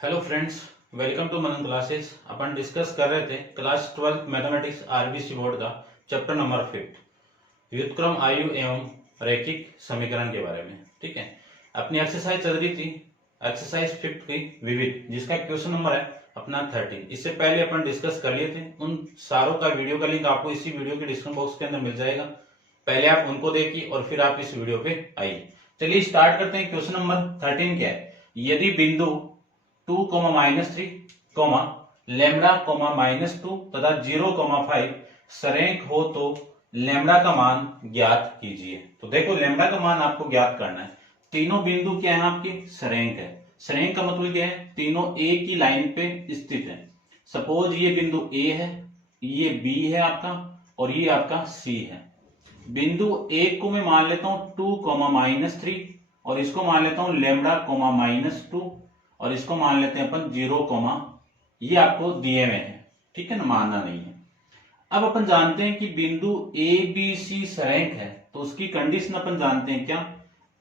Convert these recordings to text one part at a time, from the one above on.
Hello friends, welcome to Manan classes. अपन discuss कर रहे थे क्लास 12 मैथमेटिक्स आरबीसी बोर्ड का चैप्टर नंबर 5 व्युत्क्रम आयु एवं रैखिक समीकरण के बारे में। ठीक है, अपनी एक्सरसाइज चल रही थी, एक्सरसाइज 5 की विविध, जिसका क्वेश्चन नंबर है अपना 13। इससे पहले अपन डिस्कस कर लिए थे, उन सारों का वीडियो का लिंक आपको इसी वीडियो के डिस्क्रिप्शन बॉक्स के अंदर मिल जाएगा। पहले आप उनको देखिए और फिर आप इस वीडियो पे आइए। चलिए स्टार्ट करते हैं। क्वेश्चन नंबर 13 क्या है? यदि बिंदु 2, -3, लेमडा, -2 तथा 0, 5 सरेख हो तो लेमडा का मान ज्ञात कीजिए। तो देखो, लेमडा का मान आपको ज्ञात करना है। तीनों बिंदु क्या है? आपके सरेख है। सरेख का मतलब क्या है? तीनों एक ही लाइन पे स्थित है। सपोज ये बिंदु ए है, ये बी है आपका, और ये आपका सी है। बिंदु एक को मैं मान लेता हूं 2, -3, और इसको मान लेता हूं लेमडा, -2, और इसको मान लेते हैं अपन 0, ये आपको दिए हुए हैं। ठीक है ना, मानना नहीं है। अब अपन जानते हैं कि बिंदु ए बी सी सरेख है, तो उसकी कंडीशन अपन जानते हैं क्या?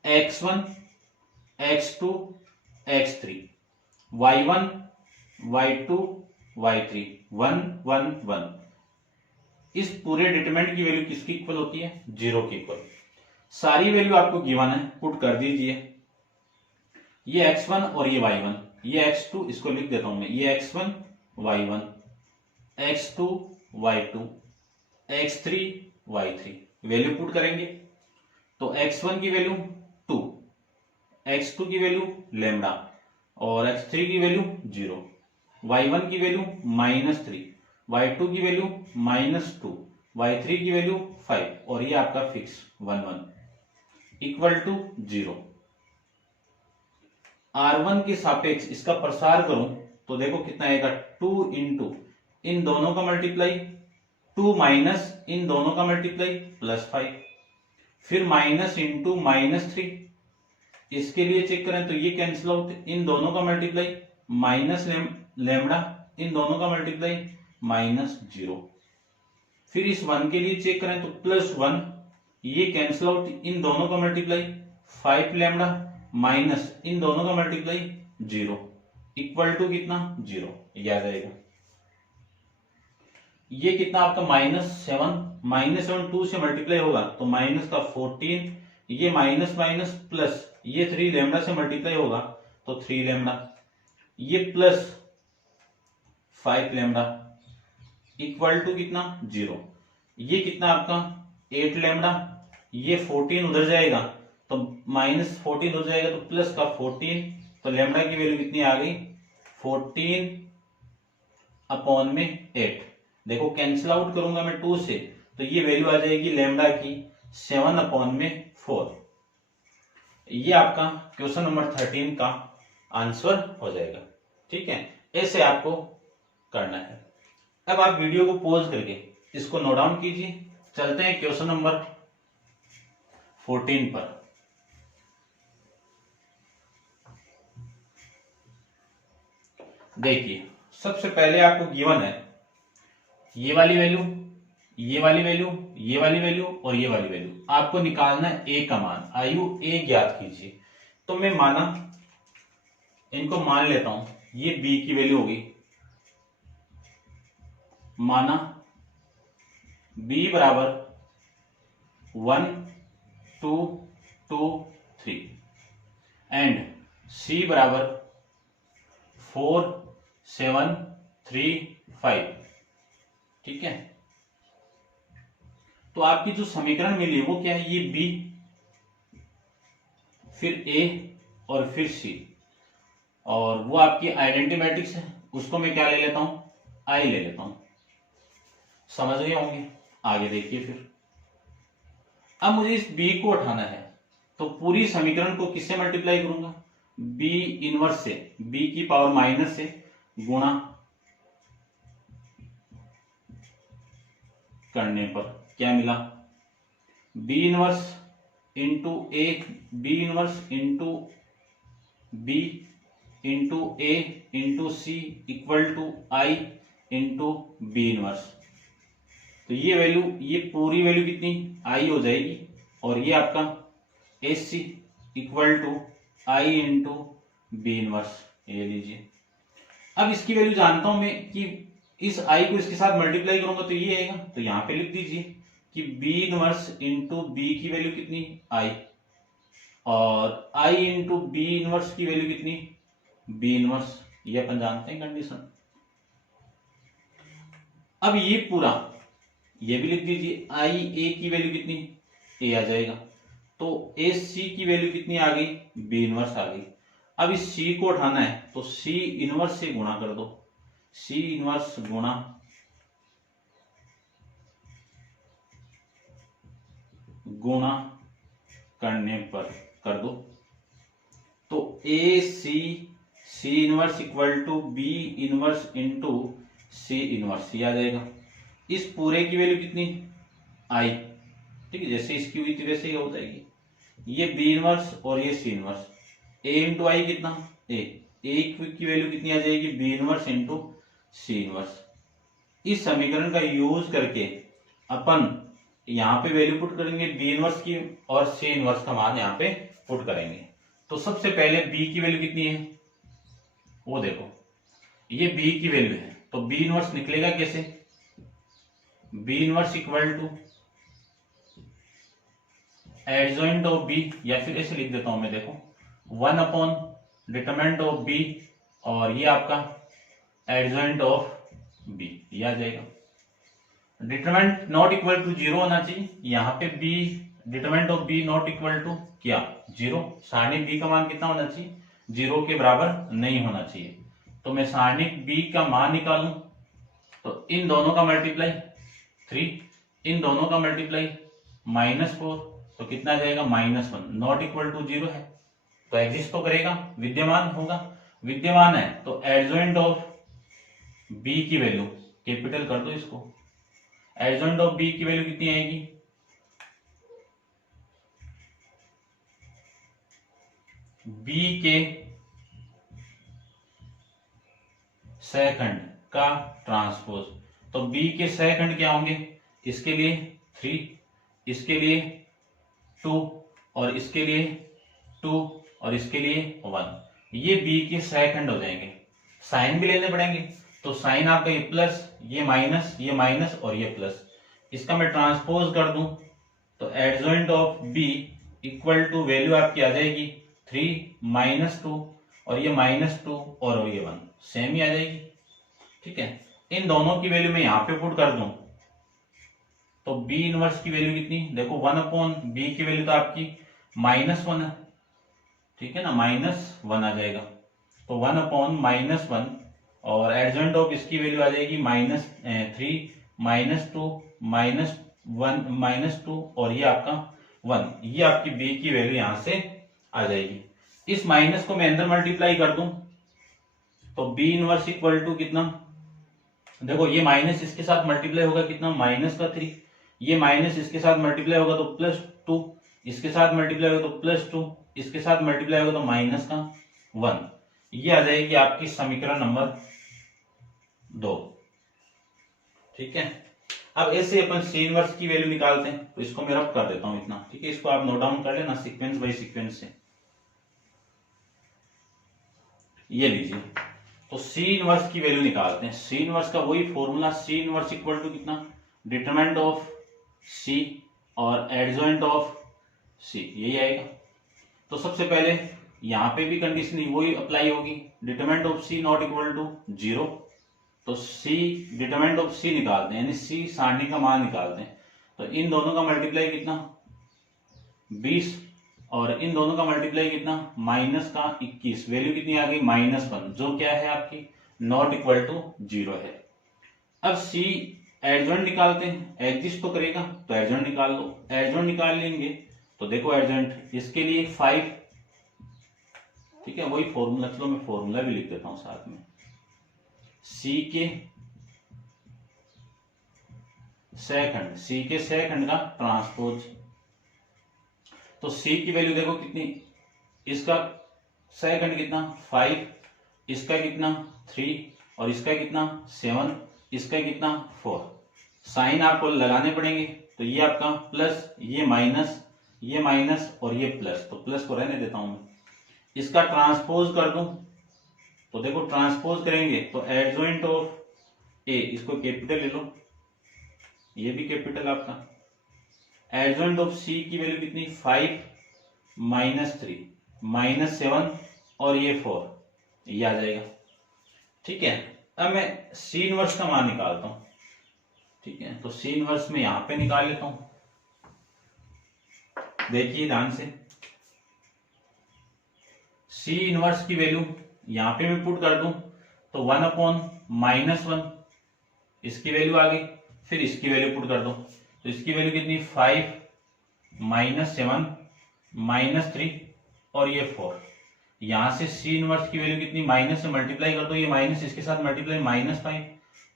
x1, x2, x3, y1, y2, y3, 1, 1, 1। इस पूरे डिटरमिनेंट की वैल्यू किसकी इक्वल होती है? 0 की इक्वल। सारी वैल्यू आपको गिवन है, पुट कर दीजिए। ये x1 और ये y1, ये x2, इसको लिख देता हूं मैं, ये x1, y1, x2, y2, x3, y3। Value put करेंगे तो x1 की वैल्यू 2, x2 की वैल्यू लेमडा, और x3 की वैल्यू 0, y1 की वैल्यू -3, y2 की वैल्यू -2, y3 की वैल्यू 5, और ये आपका फिक्स 1, 1 इक्वल टू 0। R1 के सापेक्ष इसका प्रसार करूं तो देखो कितना आएगा? 2 इंटू इन दोनों का मल्टीप्लाई, 2 माइनस इन दोनों का मल्टीप्लाई, +5, फिर माइनस इंटू -3। इसके लिए चेक करें तो ये कैंसिल आउट, इन दोनों का मल्टीप्लाई, माइनस लेमडा, इन दोनों का मल्टीप्लाई, -0। फिर इस 1 के लिए चेक करें तो +1, ये कैंसिल आउट, इन दोनों का मल्टीप्लाई, 5 लेमडा, माइनस इन दोनों का मल्टीप्लाई, 0 इक्वल टू कितना? 0। याद आएगा। ये कितना आपका -7, 2 से मल्टीप्लाई होगा तो माइनस का 14, ये माइनस माइनस प्लस, ये 3 लेमडा से मल्टीप्लाई होगा तो 3 लेमडा, ये प्लस 5 लेमडा इक्वल टू कितना? 0। ये कितना आपका? 8 लेमडा, ये 14 उधर जाएगा तो -14 हो जाएगा तो प्लस का 14, तो लेमडा की वैल्यू कितनी आ गई? 14 अपॉन में 8। देखो कैंसिल आउट करूंगा मैं 2 से तो ये वैल्यू आ जाएगी लेमडा की 7 अपॉन में 4। ये आपका क्वेश्चन नंबर 13 का आंसर हो जाएगा। ठीक है, ऐसे आपको करना है। अब आप वीडियो को पॉज करके इसको नोट डाउन कीजिए। चलते हैं क्वेश्चन नंबर 14 पर। देखिए, सबसे पहले आपको गिवन है ये वाली वैल्यू, ये वाली वैल्यू, ये वाली वैल्यू और ये वाली वैल्यू। आपको निकालना है ए का मान। आयु ए ज्ञात कीजिए। तो मैं इनको मान लेता हूं, ये बी की वैल्यू होगी, माना बी बराबर 1, 2, 2, 3 एंड सी बराबर 4, 7, 3, 5। ठीक है, तो आपकी जो समीकरण मिली वो क्या है? ये बी, फिर ए और फिर सी, और वो आपकी आइडेंटिटी मैट्रिक्स है, उसको मैं क्या ले लेता हूं? आई ले लेता हूं। समझ गए होंगे? आगे देखिए फिर। अब मुझे इस बी को उठाना है तो पूरी समीकरण को किससे मल्टीप्लाई करूंगा? बी इनवर्स से, बी की पावर माइनस से गुणा करने पर क्या मिला? B inverse into A, B inverse into B into A into C equal to I into B inverse. तो ये वैल्यू, ये पूरी वैल्यू कितनी? आई हो जाएगी, और ये आपका S C equal to I into B inverse. ये लीजिए, अब इसकी वैल्यू जानता हूं मैं कि इस आई को इसके साथ मल्टीप्लाई करूंगा तो ये आएगा, तो यहां पे लिख दीजिए कि बी इनवर्स इंटू बी की वैल्यू कितनी आई, और आई इंटू बी इनवर्स की वैल्यू कितनी बी इनवर्स, ये अपन जानते हैं कंडीशन। अब ये पूरा ये भी लिख दीजिए, आई ए की वैल्यू कितनी ए आ जाएगा, तो ए सी की वैल्यू कितनी आ गई बी इनवर्स आ गई। अब इस सी को उठाना है तो सी इनवर्स से गुणा कर दो, सी इनवर्स गुणा करने पर कर दो, तो A C inverse equal to B inverse into C inverse आ जाएगा। इस पूरे की वैल्यू कितनी आई, ठीक है, जैसे इसकी हुई थी वैसे ही हो जाएगी। ये बी इनवर्स और ये सी इनवर्स, ए इंटू आई कितना ए की वैल्यू कितनी आ जाएगी B inverse into C inverse. इस समीकरण का यूज करके अपन यहाँ पे वैल्यू पुट करेंगे बी इनवर्स की और सी इनवर्स का मान यहाँ पे पुट करेंगे। तो सबसे पहले बी की वैल्यू कितनी है वो देखो, ये बी की वैल्यू है, तो बी इनवर्स निकलेगा कैसे, B inverse equal to adjoint of B, या फिर ऐसे लिख देता हूं मैं, देखो 1 अपॉन डिटरमिनेंट ऑफ बी और ये आपका एडजॉइंट ऑफ बी, ये आ जाएगा। डिटरमिनेंट नॉट इक्वल टू 0 होना चाहिए, यहाँ पे B determinant of B not equal to क्या 0, सारणिक बी का मान कितना होना चाहिए 0 के बराबर नहीं होना चाहिए। तो मैं सारणिक बी का मान निकालूं तो इन दोनों का मल्टीप्लाई 3, इन दोनों का मल्टीप्लाई -4, तो कितना आ जाएगा -1, नॉट इक्वल टू 0 है तो एग्जिस्ट तो करेगा, विद्यमान होगा, विद्यमान है तो एडजॉइंट ऑफ बी की वैल्यू कैपिटल कर दो इसको, एडजॉइंट ऑफ बी की वैल्यू कितनी आएगी बी के सेकंड का ट्रांसपोज, तो बी के सेकंड क्या होंगे, इसके लिए 3, इसके लिए 2 और इसके लिए 2 और इसके लिए 1, ये बी के सेकंड हो जाएंगे। साइन भी लेने पड़ेंगे, तो साइन आपका ये प्लस ये माइनस और ये प्लस, इसका मैं ट्रांसपोज कर दूं तो adjoint of B equal to value आपकी आ जाएगी 3 -2 और ये -2 और ये 1 सेम ही आ जाएगी, ठीक है। इन दोनों की वैल्यू मैं यहां पे पुट कर दूं तो बी इनवर्स की वैल्यू कितनी देखो 1 अपॉन बी की वैल्यू तो आपकी -1 है, ठीक है ना, -1 आ जाएगा, तो 1 अपॉन -1 और एडजॉइंट ऑफ इसकी वैल्यू आ जाएगी -3 -2 -1 -2 और ये आपका 1, ये आपकी बी की वैल्यू यहां से आ जाएगी। इस माइनस को मैं अंदर मल्टीप्लाई कर दूं तो बी इनवर्स इक्वल टू कितना, देखो ये माइनस इसके साथ मल्टीप्लाई होगा कितना -3, ये माइनस इसके साथ मल्टीप्लाई होगा तो +2, इसके साथ मल्टीप्लाई होगा तो +2, इसके साथ मल्टीप्लाई होगा तो -1, ये आ जाएगी आपकी समीकरण नंबर 2, ठीक है। अब ऐसे अपन सी इनवर्स की वैल्यू निकालते हैं, तो इसको मैं रब कर देता हूं इतना, ठीक है, इसको आप नोट डाउन कर लेना सीक्वेंस बाय सीक्वेंस से, ये लीजिए। तो सी इनवर्स की वैल्यू निकालते हैं, सी इनवर्स का वही formula, C inverse equal to कितना डिटरमिनेंट ऑफ सी और एडजॉइंट ऑफ सी, यही आएगा। तो सबसे पहले यहां पे भी कंडीशन वही अप्लाई होगी, determinant of C not equal to 0, तो सी डिटरमिनेंट ऑफ सी निकालते हैं, यानी सी सारणी का मान निकालते हैं, तो इन दोनों का मल्टीप्लाई कितना 20 और इन दोनों का मल्टीप्लाई कितना -21, वैल्यू कितनी आ गई -1, जो क्या है आपकी नॉट इक्वल टू 0 है। अब सी एडजॉइंट निकालते हैं, एग्जिस्ट तो करेगा तो एडजॉइंट निकाल लो, एडजॉइंट निकाल लेंगे तो देखो एडजॉइंट इसके लिए 5, ठीक है, वही फॉर्मूला, चलो मैं फॉर्मूला भी लिख देता हूं साथ में, सी के सेकंड का ट्रांसपोज, तो सी की वैल्यू देखो कितनी, इसका सेकंड कितना 5, इसका कितना 3 और इसका कितना 7, इसका कितना 4, साइन आपको लगाने पड़ेंगे, तो ये आपका प्लस ये माइनस और ये प्लस, तो प्लस को रहने देता हूं मैं, इसका ट्रांसपोज कर दूं तो देखो ट्रांसपोज करेंगे तो एडजॉइंट ऑफ ए, इसको कैपिटल ले लो, ये भी कैपिटल आपका। एडजॉइंट ऑफ सी की वैल्यू कितनी, 5 -3 -7 और ये 4, ये आ जाएगा। ठीक है, अब मैं सी इनवर्स का मान निकालता हूं। ठीक है, तो सी इनवर्स में यहां पे निकाल लेता हूं। देखिए ध्यान से, सी इनवर्स की वैल्यू यहां पे मैं पुट कर दूं तो 1/-1, इसकी वैल्यू आ गई। फिर इसकी वैल्यू पुट कर दो तो इसकी वैल्यू कितनी, 5 -7 -3 और ये 4। यहां से सी इनवर्स की वैल्यू कितनी, माइनस से मल्टीप्लाई कर दो, ये माइनस इसके साथ मल्टीप्लाई, -5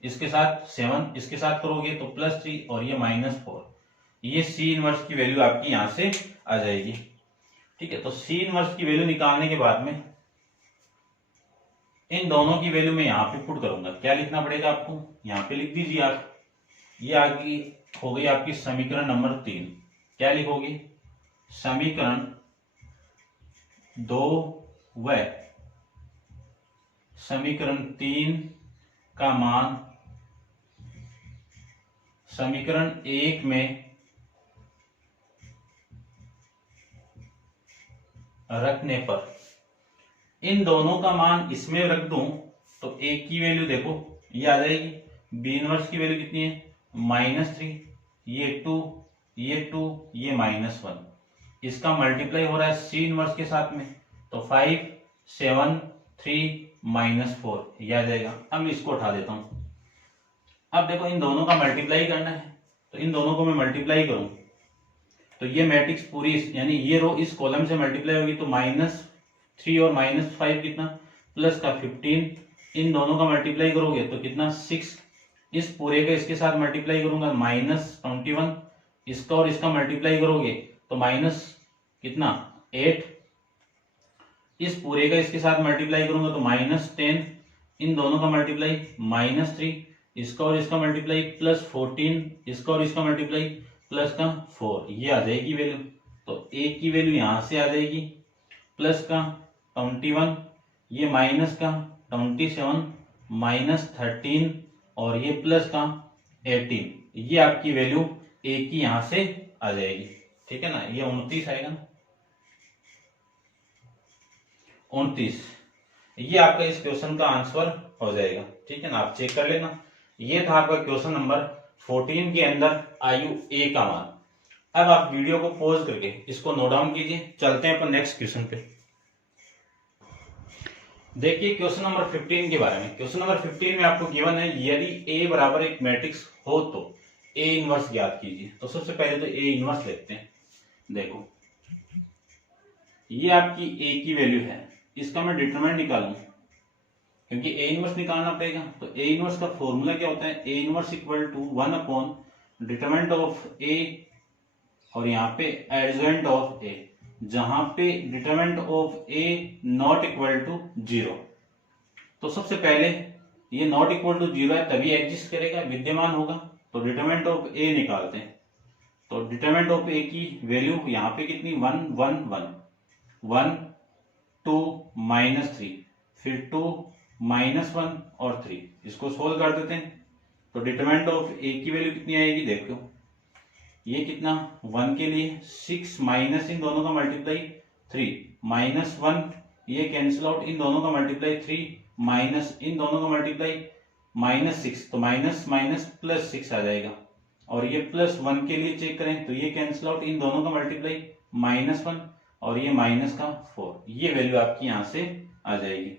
इसके साथ 7 इसके साथ करोगे तो +3 और ये -4। ये सी इनवर्स की वैल्यू आपकी यहां से आ जाएगी। ठीक है, तो सी इनवर्स की वैल्यू निकालने के बाद में इन दोनों की वैल्यू मैं यहां पे पुट करूंगा। क्या लिखना पड़ेगा आपको, यहां पे लिख दीजिए आप। ये आगे हो गई आपकी समीकरण नंबर 3। क्या लिखोगे, समीकरण 2 व समीकरण 3 का मान समीकरण 1 में रखने पर, इन दोनों का मान इसमें रख दूं तो एक की वैल्यू देखो ये आ जाएगी। बी इनवर्स की वैल्यू कितनी है, -3, ये 2, ये 2, ये -1। इसका मल्टीप्लाई हो रहा है सी इनवर्स के साथ में तो 5 7 3 -4 ये आ जाएगा। अब मैं इसको उठा देता हूं। अब देखो इन दोनों का मल्टीप्लाई करना है तो इन दोनों को मैं मल्टीप्लाई करूं तो ये मैट्रिक्स पूरी यानी ये रो इस कॉलम से मल्टीप्लाई होगी तो -3 और -5 कितना, प्लस का 15। इन दोनों का मल्टीप्लाई करोगे तो कितना, 6। इस पूरे का इसके साथ मल्टीप्लाई करूंगा -21। इसका और इसका मल्टीप्लाई करोगे तो माइनस कितना, 8। इस पूरे का इसके साथ मल्टीप्लाई करूंगा तो -10। इन दोनों का मल्टीप्लाई -3, इसका और इसका मल्टीप्लाई +14, इसका और इसका मल्टीप्लाई प्लस का 4, ये आ जाएगी वैल्यू। तो ए की वैल्यू यहां से आ जाएगी प्लस का 21, ये माइनस का 27, -13 और ये प्लस का 18। ये आपकी वैल्यू ए की यहां से आ जाएगी। ठीक है ना, ये 29 आएगा ना, 29। ये आपका इस क्वेश्चन का आंसर हो जाएगा। ठीक है ना, आप चेक कर लेना। ये था आपका क्वेश्चन नंबर 14 के अंदर आयु ए का मान। अब आप वीडियो को पॉज करके इसको नोट डाउन कीजिए। चलते हैं अपन नेक्स्ट क्वेश्चन पे। देखिए क्वेश्चन नंबर 15 के बारे में। क्वेश्चन नंबर 15 में आपको गिवन है यदि ए बराबर एक मैट्रिक्स हो तो ए इनवर्स ज्ञात कीजिए। तो सबसे पहले तो ए इनवर्स लेते हैं। देखो ये आपकी ए की वैल्यू है, इसका मैं डिटरमिनेंट निकालूं क्योंकि ए इनवर्स निकालना पड़ेगा। तो ए इनवर्स का फॉर्मूला क्या होता है, A inverse equal to 1 determinant of A और यहाँ पे एडजॉइंट ऑफ ए, जहां पे determinant of A not equal to 0। तो सबसे पहले ये नॉट इक्वल टू 0 है तभी एग्जिस्ट करेगा, विद्यमान होगा। तो डिटरमिनेंट ऑफ ए निकालते हैं। तो डिटरमिनेंट ऑफ ए की वैल्यू यहाँ पे कितनी, 1 1 1 1 2 -3 फिर 2 -1 और 3। इसको सोल्व कर देते हैं तो डिटरमिनेंट ऑफ ए की वैल्यू कितनी आएगी, देखो ये कितना, 1 के लिए 6 माइनस इन दोनों का मल्टीप्लाई 3 -1, ये कैंसिल आउट, इन दोनों का मल्टीप्लाई 3 माइनस इन दोनों का मल्टीप्लाई -6, तो माइनस माइनस +6 आ जाएगा। और ये +1 के लिए चेक करें तो ये कैंसिल आउट, इन दोनों का मल्टीप्लाई -1 और ये माइनस का 4। ये वैल्यू आपकी यहां से आ जाएगी।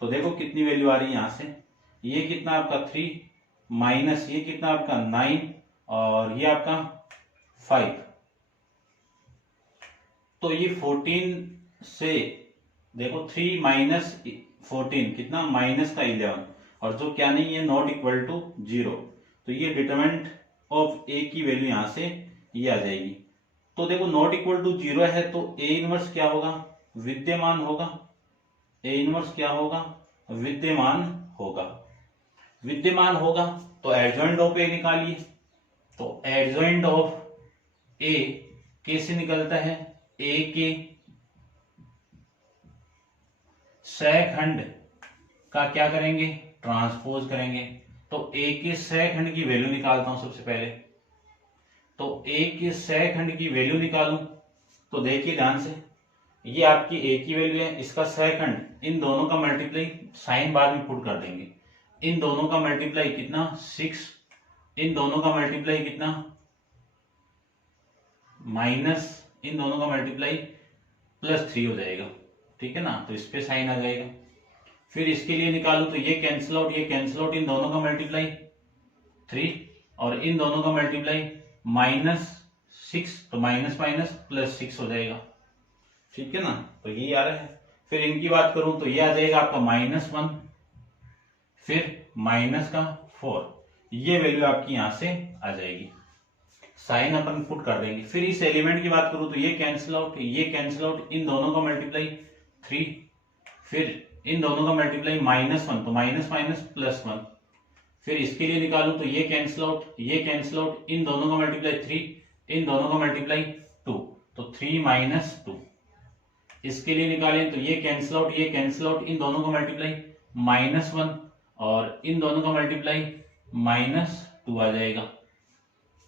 तो देखो कितनी वैल्यू आ रही है यहां से, ये कितना आपका 3 माइनस ये कितना आपका 9 और ये आपका 5। तो ये 14 से देखो 3 माइनस 14 कितना, माइनस का 11 और जो क्या नहीं है नॉट इक्वल टू 0। तो ये डिटरमिनेंट ऑफ ए की वैल्यू यहां से ये आ जाएगी। तो देखो नॉट इक्वल टू 0 है तो ए इनवर्स क्या होगा, विद्यमान होगा। ए इनवर्स क्या होगा, विद्यमान होगा। विद्यमान होगा तो एडजॉइंट ऑफ ए निकालिए। तो एडजॉइंट ऑफ ए कैसे निकलता है, ए के सहखंड का क्या करेंगे, ट्रांसपोज करेंगे। तो ए के सह खंड की वैल्यू निकालता हूं सबसे पहले। तो ए के सह खंड की वैल्यू निकालूं तो देखिए ध्यान से, ये आपकी ए की वैल्यू है, इसका सह खंड, इन दोनों का मल्टीप्लाई, साइन बाद में पुट कर देंगे, इन दोनों का मल्टीप्लाई कितना 6, इन दोनों का मल्टीप्लाई कितना माइनस, इन दोनों का मल्टीप्लाई +3 हो जाएगा, ठीक है ना। तो इस पे साइन आ जाएगा। फिर इसके लिए निकालू तो ये कैंसिल आउट, ये कैंसिल आउट, इन दोनों का मल्टीप्लाई 3 और इन दोनों का मल्टीप्लाई -6, तो माइनस माइनस +6 हो जाएगा, ठीक है ना। तो ये आ रहा है। फिर इनकी बात करूं तो ये आ जाएगा आपका -1, फिर -4, ये वैल्यू आपकी यहां से आ जाएगी, साइन अपन पुट कर देंगे। फिर इस एलिमेंट की बात करूं तो ये कैंसिल आउट, ये कैंसिल आउट, इन दोनों का मल्टीप्लाई 3, फिर इन दोनों का मल्टीप्लाई -1, तो माइनस माइनस +1। फिर इसके लिए निकालूं तो ये कैंसिल आउट, ये कैंसिल आउट, इन दोनों का मल्टीप्लाई 3, इन दोनों का मल्टीप्लाई 2, तो 3 - 2। इसके लिए निकालें तो ये कैंसिल आउट, ये कैंसिल आउट, इन दोनों का मल्टीप्लाई -1 और इन दोनों का मल्टीप्लाई -2 आ जाएगा,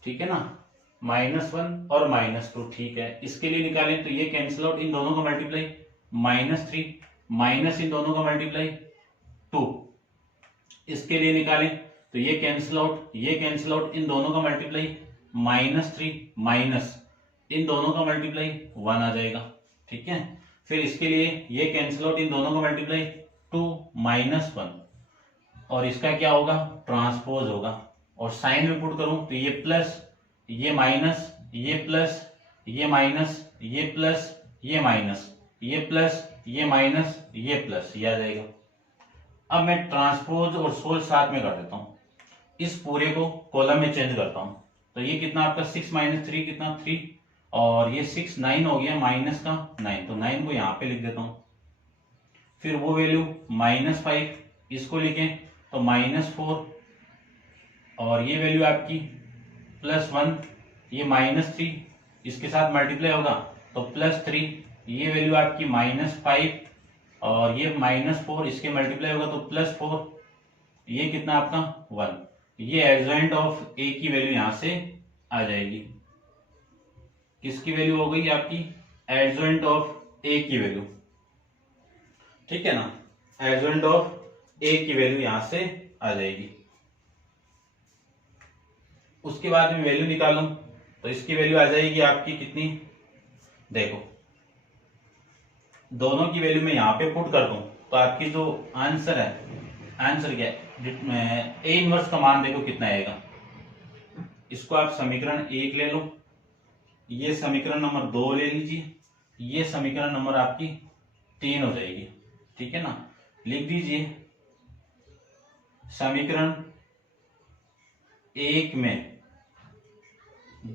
ठीक है ना। -1 और -2, ठीक है। इसके लिए निकालें तो ये कैंसिल आउट, इन दोनों का मल्टीप्लाई -3 माइनस इन दोनों का मल्टीप्लाई 2। इसके लिए निकालें तो ये कैंसिल आउट, ये कैंसिल आउट, इन दोनों का मल्टीप्लाई -3 माइनस इन दोनों का मल्टीप्लाई 1 आ जाएगा, ठीक है। फिर इसके लिए ये कैंसिल आउट, इन दोनों का मल्टीप्लाई 2 -1 और इसका क्या होगा, ट्रांसपोज होगा। और साइन में पुट करूं तो ये प्लस, ये माइनस, ये प्लस, ये माइनस, ये प्लस, ये माइनस, ये प्लस, ये माइनस, ये प्लस, ये आ जाएगा। अब मैं ट्रांसपोज और सोल्व साथ में कर देता हूं, इस पूरे को कॉलम में चेंज करता हूं। तो ये कितना आपका 6 - 3 कितना 3 और ये 6 9 हो गया, माइनस का 9, तो 9 को यहां पे लिख देता हूं। फिर वो वैल्यू -5, इसको लिखें तो -4 और ये वैल्यू आपकी +1, ये -3, इसके साथ मल्टीप्लाई होगा तो +3, ये वैल्यू आपकी -5 और ये -4, इसके मल्टीप्लाई होगा तो +4, ये कितना आपका 1। ये एडजॉइंट ऑफ ए की वैल्यू यहां से आ जाएगी। किसकी वैल्यू हो गई आपकी, एडजॉइंट ऑफ ए की वैल्यू, ठीक है ना। एडजॉइंट ऑफ ए की वैल्यू यहां से आ जाएगी। उसके बाद में वैल्यू निकालूं तो इसकी वैल्यू आ जाएगी आपकी कितनी, देखो दोनों की वैल्यू मैं यहां पे पुट कर दूं तो आपकी जो आंसर है, आंसर क्या है, ए इनवर्स का मान देखो कितना आएगा। इसको आप समीकरण 1 ले लो, ये समीकरण नंबर 2 ले लीजिए, ये समीकरण नंबर आपकी 3 हो जाएगी, ठीक है ना। लिख दीजिए समीकरण 1 में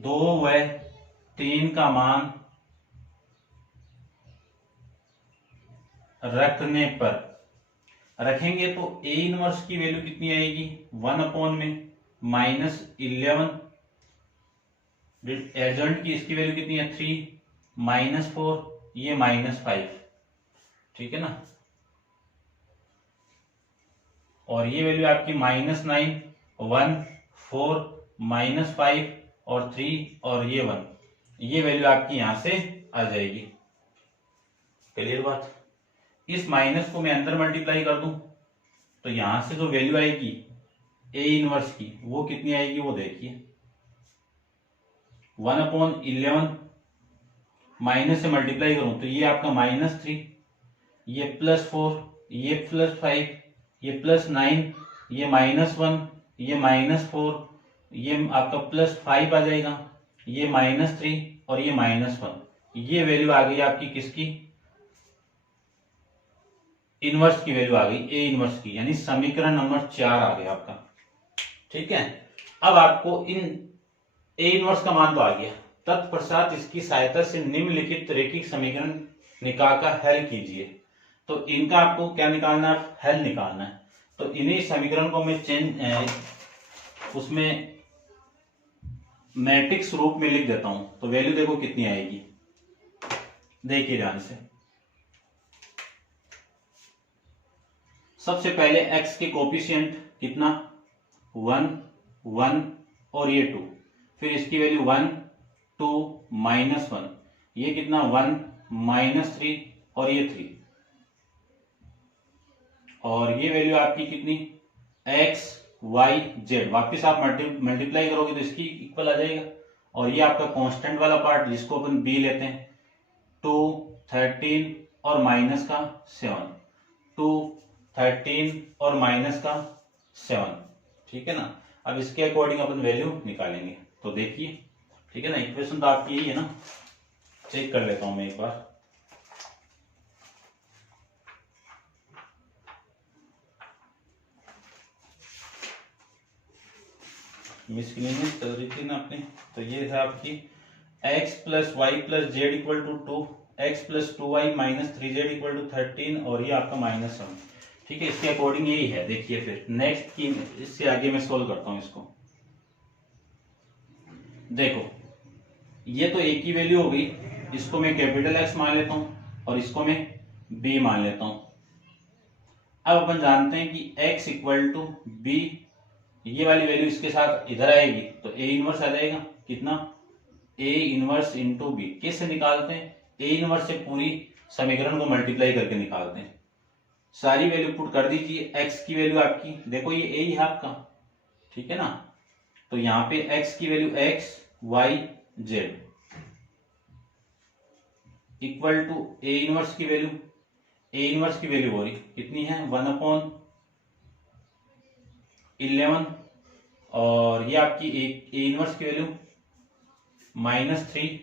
2 व 3 का मान रखने पर, रखेंगे तो ए इनवर्स की वैल्यू कितनी आएगी, 1/-11, एडजॉइंट की इसकी वैल्यू कितनी है 3 -4, ये -5, ठीक है ना। और ये वैल्यू आपकी -9, 1, 4, -5 और 3 और ये 1, ये वैल्यू आपकी यहां से आ जाएगी। क्लियर बात। इस माइनस को मैं अंदर मल्टीप्लाई कर दूं तो यहां से जो वैल्यू आएगी ए इनवर्स की वो कितनी आएगी, वो देखिए 1/11 माइनस से मल्टीप्लाई करूं तो ये आपका -3, ये +4, ये +5, ये +9, ये -1, ये -4, ये आपका +5 आ जाएगा, ये -3 और ये -1, ये वैल्यू आ गई आपकी किसकी, इनवर्स की वैल्यू आ गई ए इनवर्स की, यानी समीकरण नंबर 4 आ गया आपका, ठीक है। अब आपको इन ए इनवर्स का मान तो आ गया, तत्पश्चात इसकी सहायता से निम्नलिखित रैखिक समीकरण निकालकर हल कीजिए। तो इनका आपको क्या निकालना है, हल निकालना है। तो इन्हीं समीकरण को मैं उसमें मैट्रिक्स रूप में लिख देता हूं तो वैल्यू देखो कितनी आएगी, देखिए ध्यान से। सबसे पहले x के कोफिशिएंट कितना 1 1 और ये 2, फिर इसकी वैल्यू 1 2 -1, ये कितना 1 -3 और ये 3, और ये वैल्यू आपकी कितनी x y z, वापिस आप मल्टीप्लाई करोगे तो इसकी इक्वल आ जाएगा। और ये आपका कांस्टेंट वाला पार्ट जिसको अपन b लेते हैं 2 13 और माइनस का 7, 2 13 और माइनस का 7, ठीक है ना। अब इसके अकॉर्डिंग अपन वैल्यू निकालेंगे। तो देखिए, ठीक है ना, इक्वेशन तो आपकी यही है ना। चेक कर लेता हूं मैं एक बार। मिसलिनियस चल रही थी ना अपने, तो ये है आपकी x plus Y plus Z equal to 2, X plus 2y minus 3z equal to 13, और ये आपका -1, ठीक है। इसके अकॉर्डिंग यही है। देखिए फिर नेक्स्ट की, इससे आगे मैं सोल्व करता हूं इसको। देखो ये तो एक ही वैल्यू हो गई, इसको मैं कैपिटल X मान लेता हूं और इसको मैं B मान लेता हूं। अब अपन जानते हैं कि x इक्वल टू B, ये वाली वैल्यू इसके साथ इधर आएगी तो A इनवर्स आ जाएगा, कितना A इनवर्स इंटू B। कैसे निकालते हैं? A इनवर्स से पूरी समीकरण को मल्टीप्लाई करके निकालते हैं। सारी वैल्यू पुट कर दीजिए। x की वैल्यू आपकी देखो ये A ही है आपका, ठीक है ना। तो यहाँ पे x की value x y z equal to A inverse की वैल्यू, A इनवर्स की वैल्यू हो रही कितनी है 1/11, और ये आपकी A इनवर्स की वैल्यू -3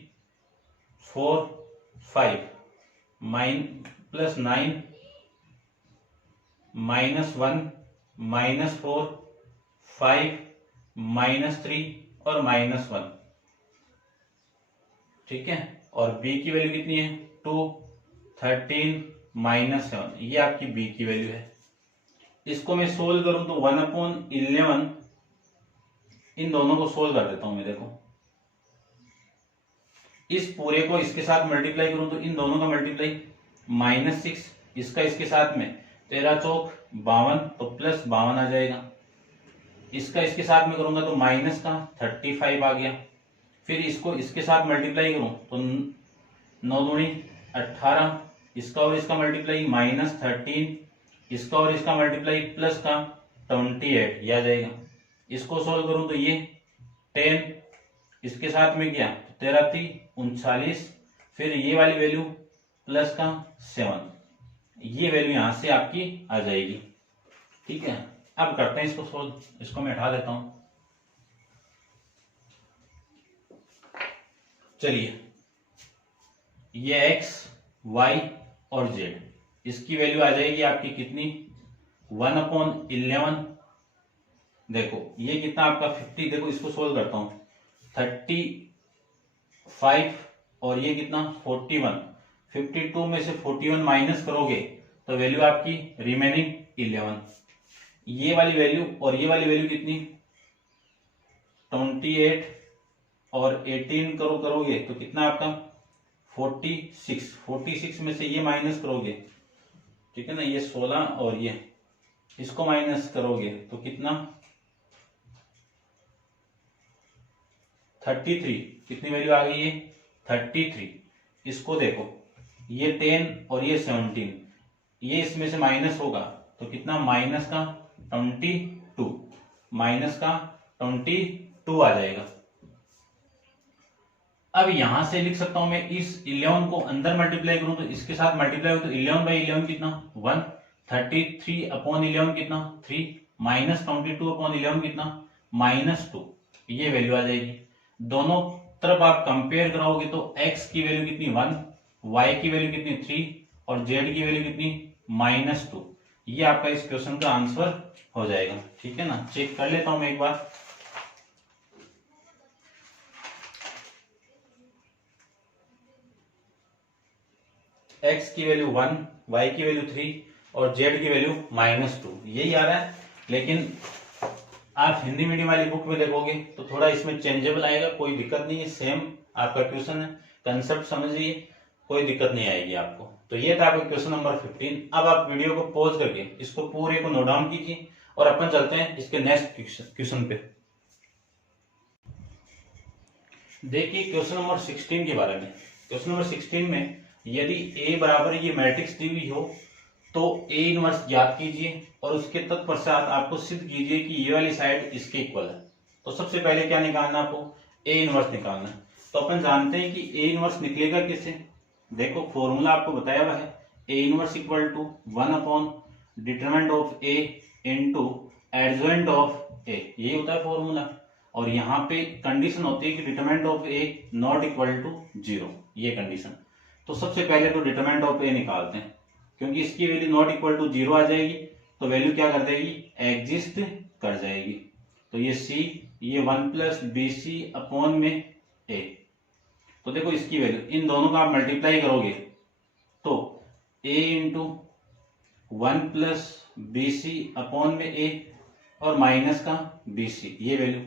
4 5 +9 -1 -4 5 -3 और -1, ठीक है। और b की वैल्यू कितनी है 2 13 -7, ये आपकी b की वैल्यू है। इसको मैं सोल्व करूं तो 1/11, इन दोनों को सोल्व कर देता हूं मैं। देखो इस पूरे को इसके साथ मल्टीप्लाई करूं तो इन दोनों का मल्टीप्लाई -6, इसका इसके साथ में 13 चौक 52, तो +52 आ जाएगा। इसका इसके साथ में करूंगा तो माइनस का 35 आ गया। फिर इसको इसके साथ मल्टीप्लाई करूं तो 9 दूनी 18, इसका और इसका मल्टीप्लाई -13, इसका और इसका मल्टीप्लाई प्लस का 28, ये आ जाएगा। इसको सोल्व करूं तो ये 10, इसके साथ में क्या 13 3 39, फिर ये वाली वैल्यू प्लस का 7, ये वैल्यू यहां से आपकी आ जाएगी, ठीक है। अब करते हैं इसको सोल्व। इसको मैं हटा देता हूं। चलिए ये x y और z, इसकी वैल्यू आ जाएगी आपकी कितनी 1/11। देखो ये कितना आपका 50, देखो इसको सोल्व करता हूं 35 और ये कितना 41, 52 में से 41 माइनस करोगे तो वैल्यू आपकी रिमेनिंग 11। ये वाली वैल्यू और ये वाली वैल्यू कितनी 28 और 18 करोगे तो कितना आपका 46 में से ये माइनस करोगे, ठीक है ना, ये 16 और ये इसको माइनस करोगे तो कितना 33, कितनी वैल्यू आ गई है 33। इसको देखो ये 10 और ये 17, ये इसमें से माइनस होगा तो कितना -22 -22 आ जाएगा। अब यहां से लिख सकता हूं मैं, इस 11 को अंदर मल्टीप्लाई करूं तो इसके साथ मल्टीप्लाई हो तो 11/11 कितना 1, 33/11 कितना 3, -22/11 कितना -2, ये वैल्यू आ जाएगी। दोनों तरफ आप कंपेयर कराओगे तो x की वैल्यू कितनी 1, y की वैल्यू कितनी 3 और z की वैल्यू कितनी -2, ये आपका इस क्वेश्चन का आंसर हो जाएगा, ठीक है ना। चेक कर लेता हूं मैं एक बार। x की वैल्यू 1, y की वैल्यू 3 और z की वैल्यू -2, यही आ रहा है। लेकिन आप हिंदी मीडियम वाली बुक में देखोगे तो थोड़ा इसमें चेंजेबल आएगा, कोई दिक्कत नहीं है, सेम आपका क्वेश्चन है, कंसेप्ट समझिए, कोई दिक्कत नहीं आएगी आपको। तो ये था आपका क्वेश्चन नंबर 15। अब आप वीडियो को पॉज करके इसको पूरे को नोट डाउन कीजिए और अपन चलते हैं इसके नेक्स्ट क्वेश्चन पे। देखिए क्वेश्चन नंबर 16 के बारे में। क्वेश्चन नंबर 16 में यदि A बराबर ये मैट्रिक्स दी हुई हो तो A इनवर्स ज्ञात कीजिए और उसके तत्पश्चात आपको सिद्ध कीजिए कि ये वाली साइड इसके इक्वल है। तो सबसे पहले क्या निकालना, आपको A इनवर्स निकालना है। तो अपन जानते हैं कि A इनवर्स निकलेगा किससे। देखो फॉर्मूला आपको बताया हुआ है, A inverse equal to 1 upon determinant of A into adjoint of A, यही होता है फॉर्मूला। और यहाँ पे कंडीशन होती है कि determinant of A not equal to 0, ये कंडीशन। तो सबसे पहले तो डिटरमिनेंट ऑफ A निकालते हैं, क्योंकि इसकी वैल्यू नॉट इक्वल टू 0 आ जाएगी तो वैल्यू क्या कर जाएगी, एग्जिस्ट कर जाएगी। तो ये C, ये 1 प्लस BC अपॉन में A। तो देखो इसकी वैल्यू इन दोनों का आप मल्टीप्लाई करोगे तो A into 1 plus BC upon में A और माइनस का BC, ये वैल्यू,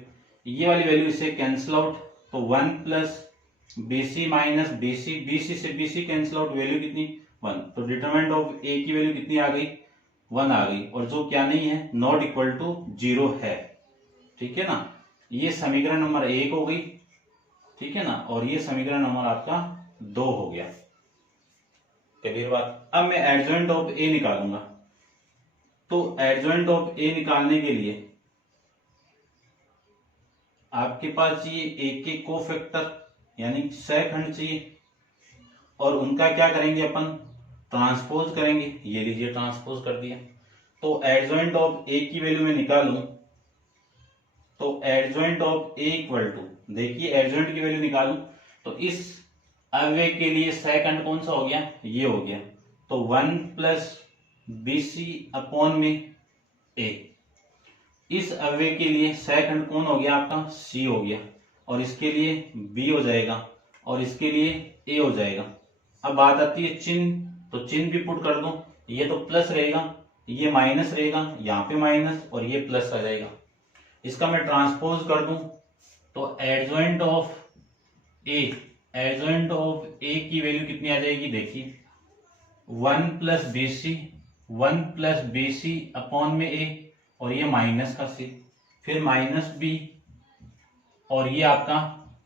ये वाली वैल्यू इससे कैंसिल आउट। तो 1 plus BC minus BC, BC से BC कैंसिल आउट, वैल्यू कितनी 1। तो डिटरमिनेंट ऑफ A की वैल्यू कितनी आ गई, 1 आ गई, और जो क्या नहीं है, नॉट इक्वल टू 0 है। ठीक है ना, ये समीकरण नंबर 1 हो गई, ठीक है ना, और ये समीकरण नंबर आपका 2 हो गया। क्लियर बात। अब मैं एडजॉइंट ऑफ A निकालूंगा। तो एडजॉइंट ऑफ A निकालने के लिए आपके पास चाहिए एक के कोफैक्टर यानी सहखंड चाहिए, और उनका क्या करेंगे अपन, ट्रांसपोज करेंगे। ये लीजिए ट्रांसपोज कर दिया। तो एडजॉइंट ऑफ A की वैल्यू में निकालूं तो adjoint of A equal to, देखिए एडजॉइंट की वैल्यू निकालूं तो इस अव्यय के लिए सहखंड कौन सा हो गया, ये हो गया। तो 1 प्लस BC अपॉन में A। इस अव्यय के लिए सहखंड कौन हो गया आपका, C हो गया, और इसके लिए B हो जाएगा और इसके लिए A हो जाएगा। अब बात आती है चिन्ह, तो चिन्ह भी पुट कर दो। ये तो प्लस रहेगा, ये माइनस रहेगा, यहाँ पे माइनस और ये प्लस आ जाएगा। इसका मैं ट्रांसपोज कर दूं तो adjoint of A, adjoint of A की वैल्यू कितनी आ जाएगी, देखिए 1 plus BC, 1 plus BC upon में A, और ये माइनस का C, फिर माइनस B, और ये आपका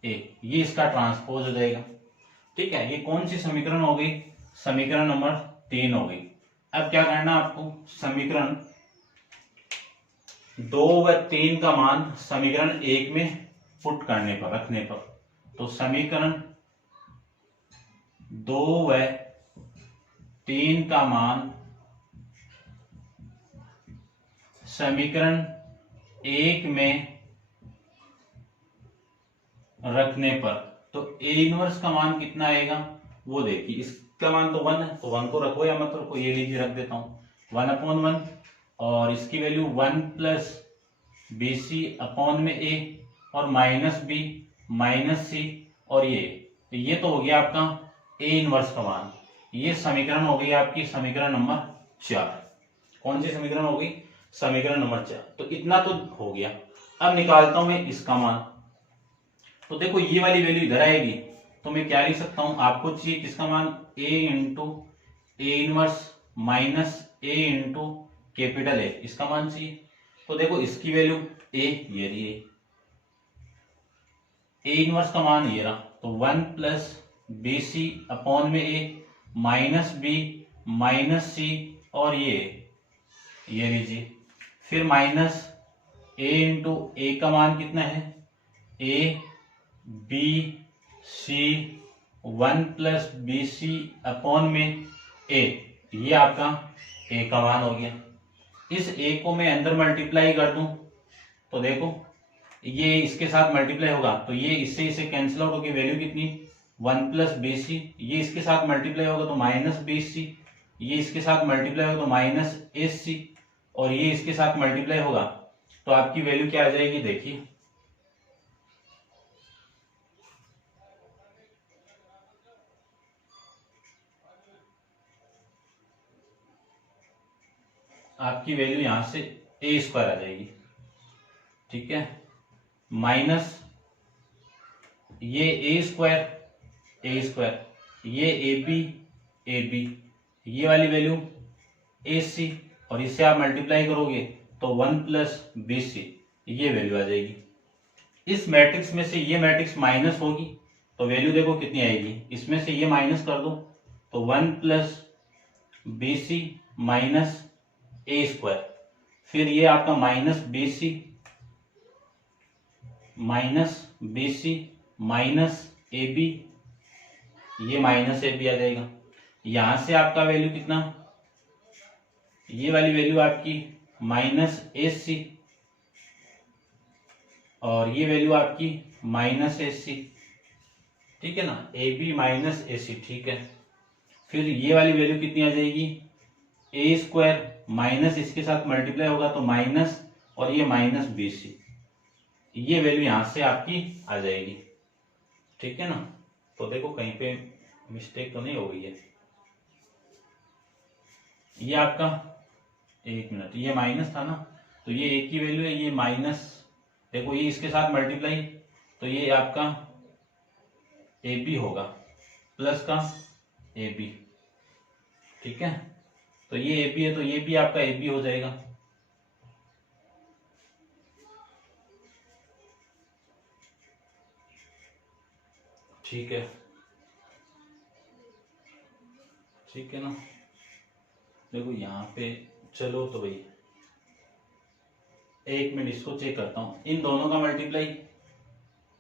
A, ये इसका ट्रांसपोज हो जाएगा। ठीक है, ये कौन सी समीकरण हो गई, समीकरण नंबर 3 हो गई। अब क्या करना आपको, समीकरण 2 व 3 का मान समीकरण 1 में पुट करने पर, रखने पर। तो समीकरण 2 व 3 का मान समीकरण 1 में रखने पर, तो A इनवर्स का मान कितना आएगा वो देखिए। इसका मान तो 1 है, तो 1 को रखो या मत रखो, ये लीजिए रख देता हूं 1 अपॉन 1, और इसकी वैल्यू 1 प्लस BC अपॉन में A और माइनस B माइनस C, और ये तो हो गया आपका A इनवर्स का मान। ये समीकरण हो गई आपकी समीकरण नंबर 4। कौन सी समीकरण हो गई, समीकरण नंबर 4। तो इतना तो हो गया। अब निकालता हूं मैं इसका मान। तो देखो ये वाली वैल्यू इधर आएगी, तो मैं क्या लिख सकता हूं, आपको चाहिए किसका मान, A into A inverse minus A into capital A, इसका मान चाहिए। तो देखो इसकी वैल्यू A, ये रही A इनवर्स का मान ये रहा, तो 1 प्लस BC अपॉन में A minus B minus C, और ये लीजिए, फिर माइनस A इंटू A का मान कितना है, A B C 1 plus BC upon में A, ये आपका A का मान हो गया। इस A को मैं अंदर मल्टीप्लाई कर दूं तो देखो ये इसके साथ मल्टीप्लाई होगा, तो ये इससे कैंसिल आउट होगी, वैल्यू कितनी 1 प्लस BC, ये इसके साथ मल्टीप्लाई होगा तो माइनस BC, ये इसके साथ मल्टीप्लाई होगा तो माइनस AC, और ये इसके साथ मल्टीप्लाई होगा तो आपकी वैल्यू क्या आ जाएगी, देखिए आपकी वैल्यू यहां से A स्क्वायर आ जाएगी। ठीक है, माइनस ये A स्क्वायर, ये AB, AB, ये वाली वैल्यू ए सी और इससे आप मल्टीप्लाई करोगे तो 1 प्लस बी सी, ये वैल्यू आ जाएगी। इस मैट्रिक्स में से ये मैट्रिक्स माइनस होगी तो वैल्यू देखो कितनी आएगी, इसमें से ये माइनस कर दो तो 1 plus B C minus A square, फिर ये आपका minus B C minus A B, ये माइनस ए बी आ जाएगा। यहां से आपका वैल्यू कितना, ये वाली वैल्यू आपकी माइनस ए सी और ये वैल्यू आपकी माइनस ए सी, ठीक है ना, ए बी माइनस ए सी, ठीक है। फिर ये वाली वैल्यू कितनी आ जाएगी, ए स्क्वायर माइनस इसके साथ मल्टीप्लाई होगा तो माइनस और ये माइनस बी सी, ये वैल्यू यहां से आपकी आ जाएगी, ठीक है ना। तो देखो कहीं पे मिस्टेक तो नहीं हो गई है, ये आपका, एक मिनट, ये माइनस था ना, तो ये एक की वैल्यू है, ये माइनस, देखो ये इसके साथ मल्टीप्लाई तो ये आपका ए बी होगा प्लस का ए बी, ठीक है। तो ये ए बी है तो ये भी आपका ए बी हो जाएगा, ठीक है, ठीक है ना। देखो यहाँ पे, चलो तो भाई एक मिनट इसको चेक करता हूँ, इन दोनों का मल्टीप्लाई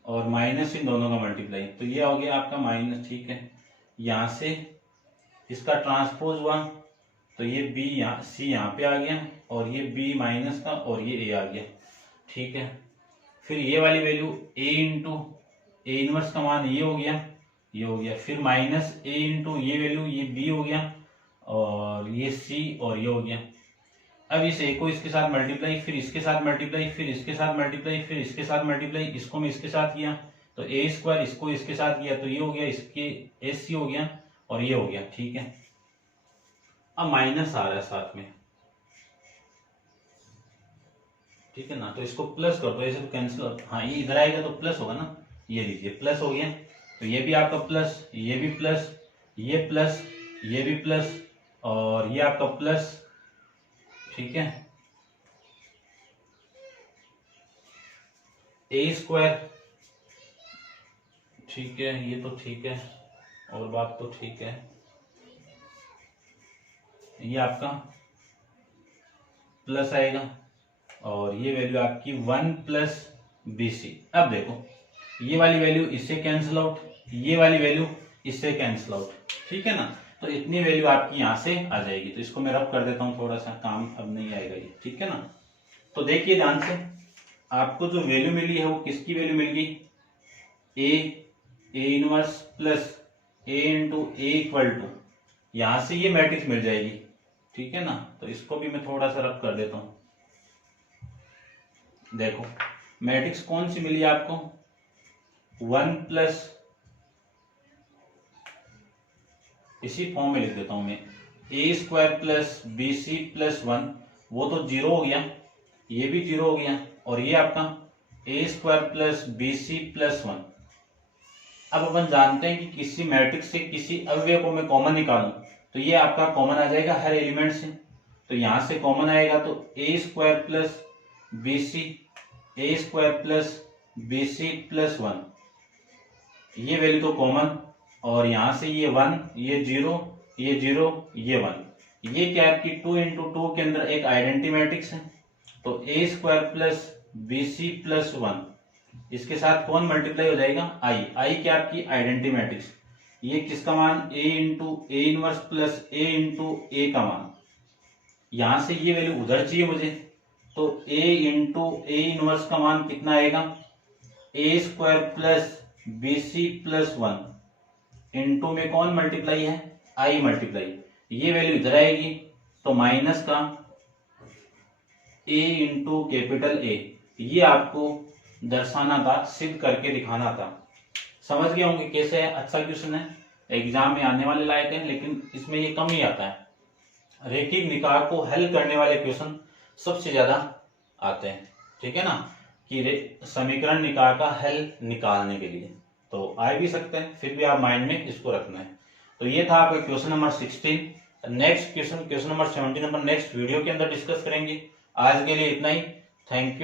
और माइनस इन दोनों का मल्टीप्लाई, तो ये हो गया आपका माइनस, ठीक है। यहाँ से इसका ट्रांसपोज हुआ तो ये बी यहाँ सी यहाँ पे आ गया और ये बी माइनस का और ये ए आ गया, ठीक है। फिर ये वाली value A into A inverse का मान ये हो गया, ये हो गया, फिर माइनस ए इंटू ये वैल्यू ये बी हो गया और ये सी और ये हो गया। अब इस ए को इसके साथ मल्टीप्लाई, फिर इसके साथ मल्टीप्लाई, फिर इसके साथ मल्टीप्लाई, फिर इसके साथ मल्टीप्लाई, इसको मैं इसके साथ किया तो ए स्क्वायर, इसको इसके साथ किया तो ये हो गया, इसके ए सी हो गया और ये हो गया, ठीक है। अब माइनस आ रहा है साथ में, ठीक है ना, तो इसको प्लस कर दो, ऐसे तो कैंसिल हो, हाँ ये इधर आएगा तो प्लस होगा ना, ये लीजिए प्लस हो गया, तो ये भी आपका प्लस, ये भी प्लस, ये प्लस, ये भी प्लस और ये आपका प्लस, ठीक है। ए स्क्वायर, ठीक है, ये तो ठीक है और बात तो ठीक है, ये आपका प्लस आएगा और ये वैल्यू आपकी 1 प्लस बी सी। अब देखो ये वाली वैल्यू इससे कैंसिल आउट, ये वाली वैल्यू इससे कैंसिल आउट, ठीक है ना। तो इतनी वैल्यू आपकी यहां से आ जाएगी, तो इसको मैं रब कर देता हूं, थोड़ा सा काम अब नहीं आएगा ये, ठीक है ना। तो देखिए ध्यान से, आपको जो वैल्यू मिली है वो किसकी वैल्यू मिल गई, A inverse plus A into A equal to, यहां से ये मैट्रिक्स मिल जाएगी, ठीक है ना। तो इसको भी मैं थोड़ा सा रब कर देता हूं, देखो मैट्रिक्स कौन सी मिली आपको, 1 प्लस, इसी फॉर्म में लिख देता हूं मैं, A square plus B C plus 1, वो तो जीरो हो गया, ये भी जीरो हो गया और ये आपका A square plus B C plus 1। अब अपन जानते हैं कि किसी मैट्रिक्स से किसी अवयव को मैं कॉमन निकालूं तो ये आपका कॉमन आ जाएगा हर एलिमेंट से, तो यहां से कॉमन आएगा तो A square plus B C, A square plus B C plus 1, ये वैल्यू तो कॉमन, और यहां से ये 1, ये 0, ये 0, ये 1, ये क्या है कि 2 इंटू 2 के अंदर एक आइडेंटिटी मैट्रिक्स है, तो A square plus B C plus 1, इसके साथ कौन मल्टीप्लाई हो जाएगा, आई, आई क्या आपकी आइडेंटिटी मैट्रिक्स, ये किसका मान, A into A inverse plus A into A का मान, यहां से ये वैल्यू उधर चाहिए मुझे, तो ए इंटू ए इनवर्स का मान कितना आएगा, A square plus B C plus 1, into में कौन मल्टीप्लाई है, आई मल्टीप्लाई, ये वैल्यू इधर आएगी तो माइनस का ए इंटू कैपिटल ए, ये आपको दर्शाना था, सिद्ध करके दिखाना था। समझ गए होंगे कैसे है, अच्छा क्वेश्चन है, एग्जाम में आने वाले लायक है, लेकिन इसमें ये कम ही आता है। रैखिक निकाय को हल करने वाले क्वेश्चन सबसे ज्यादा आते हैं, ठीक है ना, कि समीकरण निकाय का हल निकालने के लिए तो आ भी सकते हैं, फिर भी आप माइंड में इसको रखना है। तो ये था आपका question number 16। Next question number 17 number next video के अंदर डिस्कस करेंगे। आज के लिए इतना ही। Thank you.